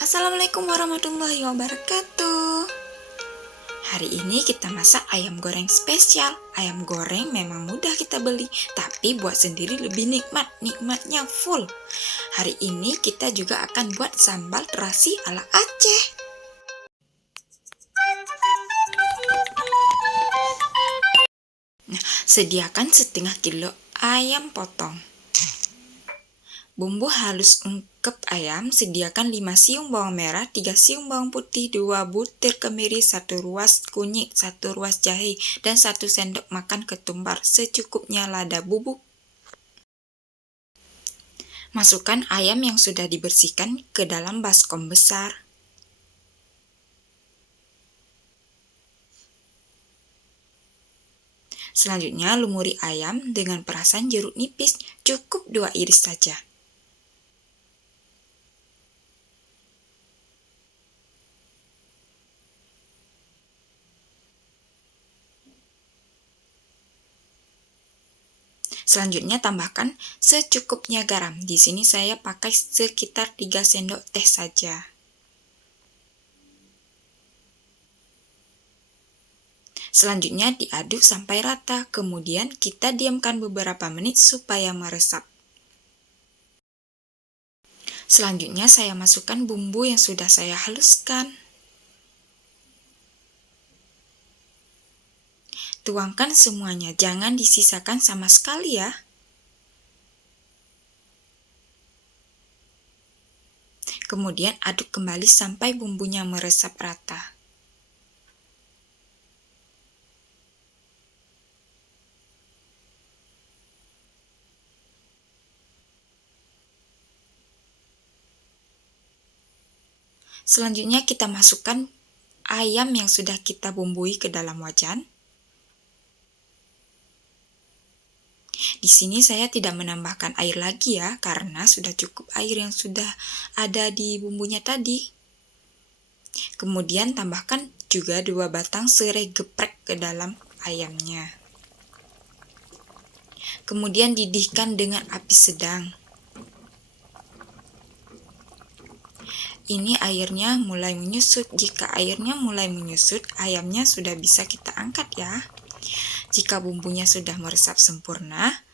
Assalamualaikum warahmatullahi wabarakatuh. Hari ini kita masak ayam goreng spesial. Ayam goreng memang mudah kita beli, tapi buat sendiri lebih nikmat. Nikmatnya full. Hari ini kita juga akan buat sambal terasi ala Aceh. Sediakan setengah kilo ayam potong. Bumbu halus ungkep ayam, sediakan 5 siung bawang merah, 3 siung bawang putih, 2 butir kemiri, 1 ruas kunyit, 1 ruas jahe, dan 1 sendok makan ketumbar, secukupnya lada bubuk. Masukkan ayam yang sudah dibersihkan ke dalam baskom besar. Selanjutnya lumuri ayam dengan perasan jeruk nipis, cukup 2 iris saja. Selanjutnya tambahkan secukupnya garam. Di sini saya pakai sekitar 3 sendok teh saja. Selanjutnya diaduk sampai rata, kemudian kita diamkan beberapa menit supaya meresap. Selanjutnya saya masukkan bumbu yang sudah saya haluskan. Tuangkan semuanya, jangan disisakan sama sekali ya. Kemudian aduk kembali sampai bumbunya meresap rata. Selanjutnya kita masukkan ayam yang sudah kita bumbui ke dalam wajan. Di sini saya tidak menambahkan air lagi ya, karena sudah cukup air yang sudah ada di bumbunya tadi. Kemudian tambahkan juga 2 batang serai geprek ke dalam ayamnya. Kemudian didihkan dengan api sedang. Ini airnya mulai menyusut. Jika airnya mulai menyusut, ayamnya sudah bisa kita angkat ya. Jika bumbunya sudah meresap sempurna,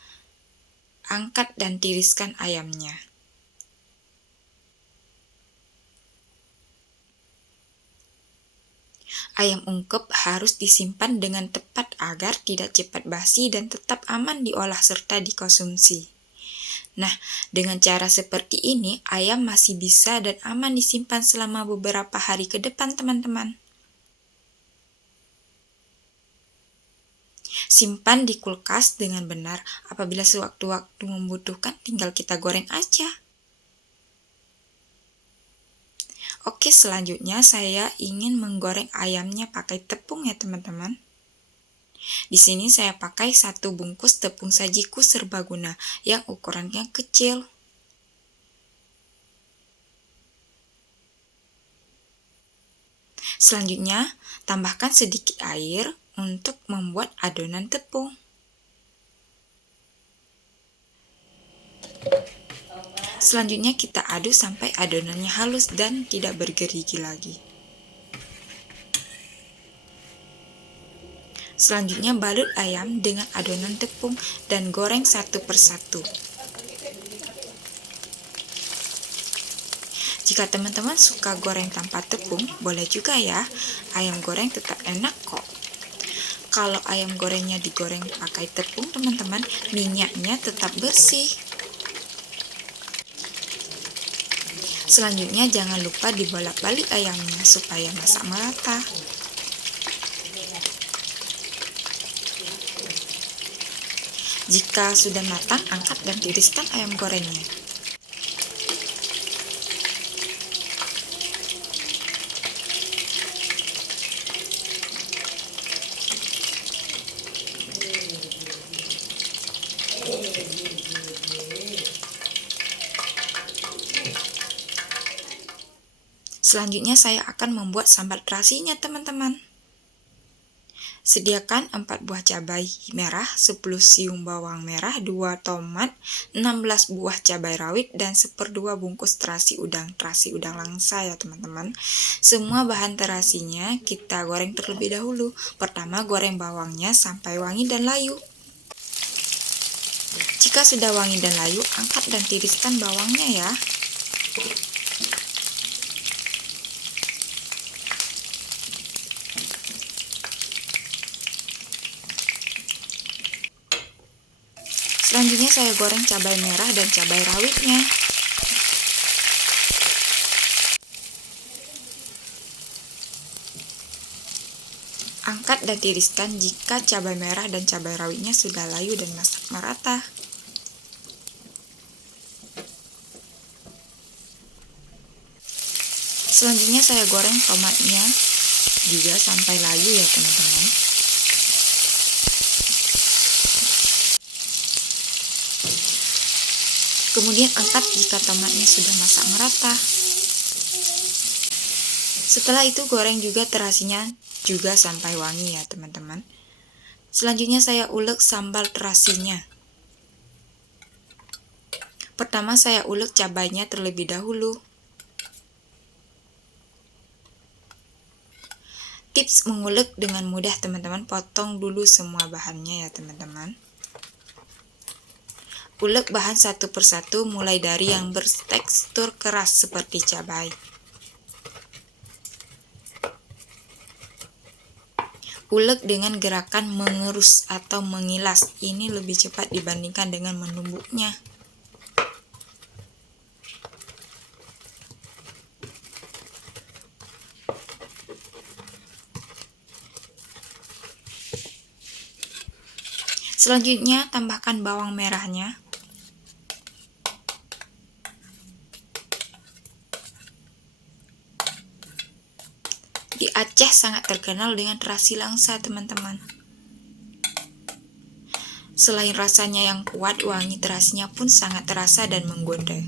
angkat dan tiriskan ayamnya. Ayam ungkep harus disimpan dengan tepat agar tidak cepat basi dan tetap aman diolah serta dikonsumsi. Nah, dengan cara seperti ini, ayam masih bisa dan aman disimpan selama beberapa hari ke depan, teman-teman. Simpan di kulkas dengan benar. Apabila sewaktu-waktu membutuhkan, tinggal kita goreng aja. Oke, selanjutnya saya ingin menggoreng ayamnya pakai tepung ya, teman-teman. Di sini saya pakai 1 bungkus tepung sajiku serbaguna yang ukurannya kecil. Selanjutnya, tambahkan sedikit air untuk membuat adonan tepung. Selanjutnya kita aduk sampai adonannya halus dan tidak bergerigi lagi. Selanjutnya balut ayam dengan adonan tepung dan goreng satu persatu. Jika teman-teman suka goreng tanpa tepung, boleh juga ya. Ayam goreng tetap enak kok. Kalau ayam gorengnya digoreng pakai tepung, teman-teman, minyaknya tetap bersih. Selanjutnya jangan lupa dibolak-balik ayamnya supaya masak merata. Jika sudah matang, angkat dan tiriskan ayam gorengnya. Selanjutnya saya akan membuat sambal terasinya, teman-teman. Sediakan 4 buah cabai merah, 10 siung bawang merah, 2 tomat, 16 buah cabai rawit, dan 1/2 bungkus terasi udang. Terasi udang langsa ya teman-teman. Semua bahan terasinya kita goreng terlebih dahulu. Pertama goreng bawangnya sampai wangi dan layu. Jika sudah wangi dan layu, angkat dan tiriskan bawangnya ya. Selanjutnya saya goreng cabai merah dan cabai rawitnya. Angkat dan tiriskan jika cabai merah dan cabai rawitnya sudah layu dan masak merata. Selanjutnya saya goreng tomatnya juga sampai layu ya teman-teman. Kemudian angkat jika tomatnya sudah masak merata. Setelah itu goreng juga terasinya juga sampai wangi ya teman-teman. Selanjutnya saya ulek sambal terasinya. Pertama saya ulek cabainya terlebih dahulu. Tips mengulek dengan mudah teman-teman, potong dulu semua bahannya ya teman-teman. Ulek bahan satu persatu mulai dari yang bertekstur keras seperti cabai. Ulek dengan gerakan mengerus atau mengilas, ini lebih cepat dibandingkan dengan menumbuknya. Selanjutnya tambahkan bawang merahnya. Di Aceh sangat terkenal dengan terasi langsa teman-teman. Selain rasanya yang kuat, wangi terasinya pun sangat terasa dan menggoda.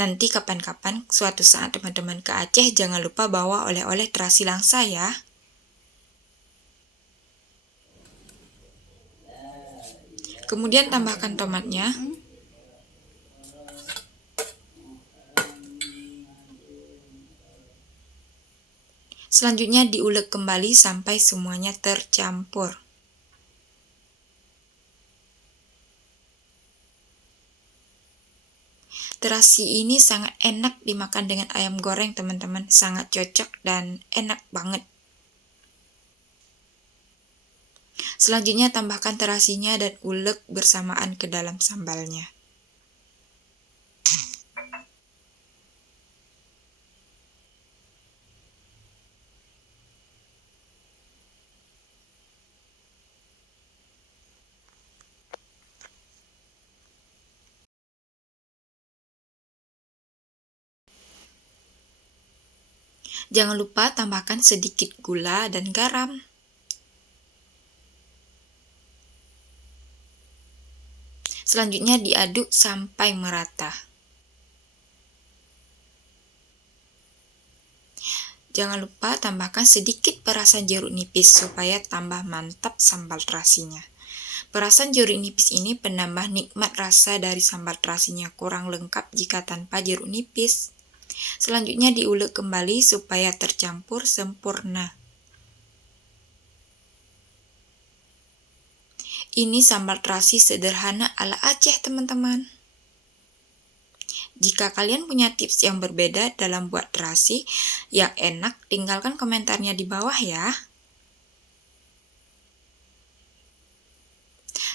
Nanti kapan-kapan suatu saat teman-teman ke Aceh jangan lupa bawa oleh-oleh terasi langsa ya. Kemudian tambahkan tomatnya. Selanjutnya diulek kembali sampai semuanya tercampur. Terasi ini sangat enak dimakan dengan ayam goreng teman-teman, sangat cocok dan enak banget. Selanjutnya tambahkan terasinya dan ulek bersamaan ke dalam sambalnya. Jangan lupa tambahkan sedikit gula dan garam. Selanjutnya diaduk sampai merata. Jangan lupa tambahkan sedikit perasan jeruk nipis supaya tambah mantap sambal terasinya. Perasan jeruk nipis ini penambah nikmat rasa dari sambal terasinya, kurang lengkap jika tanpa jeruk nipis. Selanjutnya diulek kembali supaya tercampur sempurna. Ini sambal terasi sederhana ala Aceh teman-teman. Jika kalian punya tips yang berbeda dalam buat terasi yang enak, tinggalkan komentarnya di bawah ya.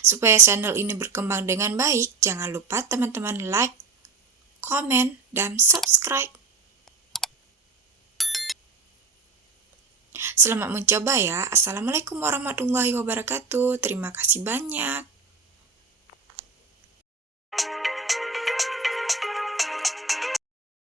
Supaya channel ini berkembang dengan baik, jangan lupa teman-teman like, komen, dan subscribe. Selamat mencoba ya. Assalamualaikum warahmatullahi wabarakatuh. Terima kasih banyak.